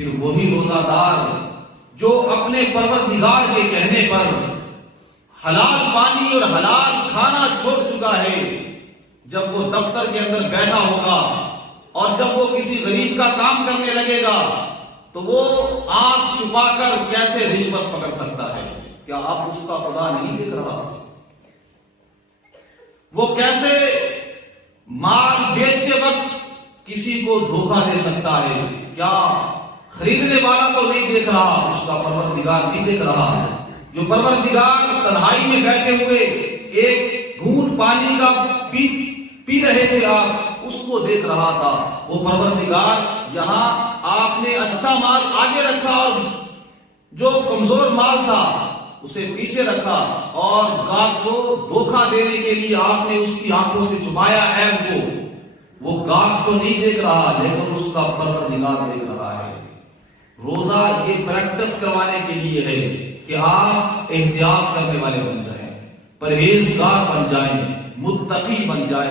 پھر وہی روزہ دار جو اپنے پروردگار کے کہنے پر حلال پانی اور حلال کھانا چھوڑ چکا ہے، جب وہ دفتر کے اندر بیٹھا ہوگا اور جب وہ کسی غریب کا کام کرنے لگے گا تو وہ آنکھ چھپا کر کیسے رشوت پکڑ سکتا ہے؟ کیا آپ اس کا خدا نہیں دیکھ رہا؟ وہ کیسے مال بیچتے وقت کسی کو دھوکہ دے سکتا ہے؟ کیا خریدنے والا تو نہیں دیکھ رہا، اس کا پروردگار نہیں دیکھ رہا؟ جو پروردگار تنہائی میں بیٹھے ہوئے ایک گھونٹ پانی کا پی رہے تھے، آپ اس کو دیکھ رہا تھا۔ وہ پروردگار یہاں آپ نے اچھا مال آگے رکھا اور جو کمزور مال تھا اسے پیچھے رکھا، اور گاہک کو دھوکہ دینے کے لیے آپ نے اس کی آنکھوں سے چھپایا عیب کو۔ وہ گاہک کو نہیں دیکھ رہا لیکن اس کا پروردگار دیکھ رہا ہے۔ روزہ یہ پریکٹس کروانے کے لیے ہے کہ آپ احتیاط کرنے والے بن جائیں، پرہیزگار بن جائیں، متقی بن جائیں۔